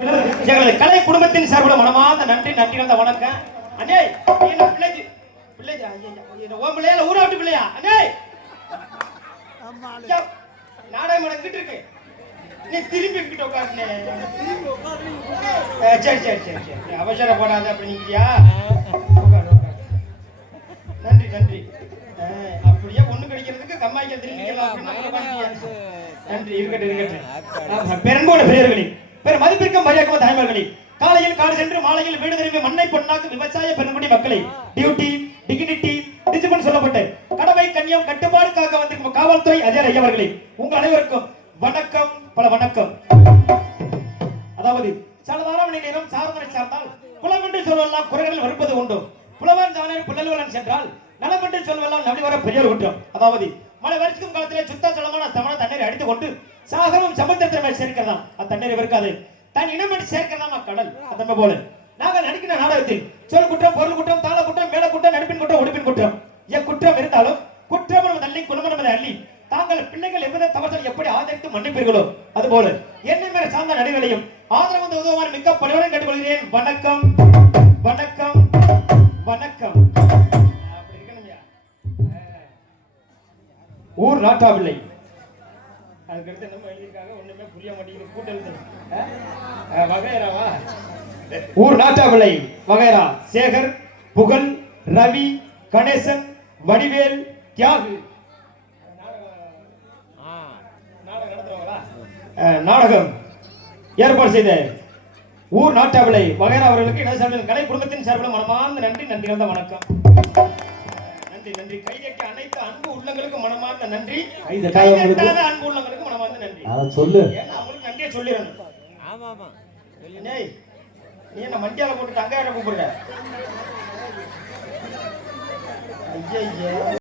எங்களது கலை குடும்பத்தின் சார்பில் மனமார்ந்த நன்றி நன்றி வணக்கம். அண்ணே என்ன பிள்ளைஜி பிள்ளைஜி ஓம் பிள்ளையா இல்ல ஊராட்டு பிள்ளையா? அண்ணே நாடகம் நடந்துட்டு இருக்கு, நீ திரும்பி கிட்ட உட்காருனே. சரி சரி சரி சரி அவசரப்படாத அப்படிங்கிறியா? நன்றி நன்றி. அப்படியே ஒண்ணு கிடைக்கிறதுக்கு கம்மாய்க்க திரும்பிக்கலாம். நன்றி இருக்கட்டும் இருக்கட்டும். பெரும்போட பெரியர்களே, பெரும் மதிப்பிற்கும் மரியாதைக்கும் தாய்மார்களே, காலையில் காடு சென்று மாலையில் வீடு திரும்பி மண்ணை பொன்னாக்கு விவசாய பெருங்குடி மக்களை டியூட்டி டிகினிட்டி டிசிப்ளின் சொல்லப்பட்டு கடமை கண்ணியம் கட்டுப்பாடு காக்க வந்திருக்கும் காவல்துறை அதிகாரி ஐயவர்களே, உங்கள் அனைவருக்கும் வணக்கம், பல வணக்கம். அதாவது சாதாரண மணி நேரம் சார்ந்தனை சார்ந்தால் குலம் என்று சொல்வெல்லாம் குறைகளில் வருப்பது உண்டு. புலவன் சாணர் புள்ளல்வலன் சென்றால் நலம் என்று சொல்வெல்லாம் நம்பி வர பெரிய குற்றம். அதாவது மழை வரிக்கும் காலத்திலே சுத்த ஜலமான தமன தண்ணீரை அடித்துக் கொண்டு சாகரம் சமுத்திரத்தின் மேல் சேர்க்கிறதாம். அத்தண்ணீரை வெறுக்காது தன் இனமடி சேர்க்கிறதாம் அக்கடல். அதன் போல நாங்கள் நடிக்கிற நாடகத்தில் சொல் குற்றம், பொருள் குற்றம், தாள குற்றம், மேல குற்றம், நடிப்பின் குற்றம், உடுப்பின் குற்றம், குற்றம் இருந்தாலும் குற்றம் தள்ளி குடும்பம் அள்ளி தாங்கள் பிள்ளைகள் எவ்வித தவறுகள் எப்படி ஆதரித்து மன்னிப்பீர்களோ அதுபோல என்னை மேல சார்ந்த நடிகர்களையும் ஆதரவு வந்து உதவுமாறு மிக்க பணிவுடன் கேட்டுக்கொள்கிறேன். வணக்கம் வணக்கம் வணக்கம். ஊர் நாட்டாவில்லை, அதுக்கடுத்து என்ன எழுதியிருக்காங்க ஒண்ணுமே புரிய மாட்டேங்குது. கூட்டல் வகைராவா? ஊர் நாட்டாவில்லை வகைரா சேகர், புகழ், ரவி, கணேசன், வடிவேல், தியாகு. நாடகம் ஏற்பாடு செய்த ஊர் நாட்டாவிலை வகைரா அவர்களுக்கு எனது சார்பில் கலை குடும்பத்தின் சார்பில் மனமார்ந்த நன்றி நன்றிகள் வணக்கம். நன்றி நன்றி. கைதட்ட அனைத்து அன்பு உள்ளங்களுக்கு மனமார்ந்த நன்றி. கைதட்டாத அன்பு உள்ளங்களுக்கு மனமார்ந்த நன்றி. அத சொல்லு. ஏன்னா அவங்களுக்கு நன்றியை சொல்லிரணும். ஆமா ஆமா. ஏய் நீ என்ன மண்டியால போட்டு தங்காயிர கூப்பிடுற? ஐயையே.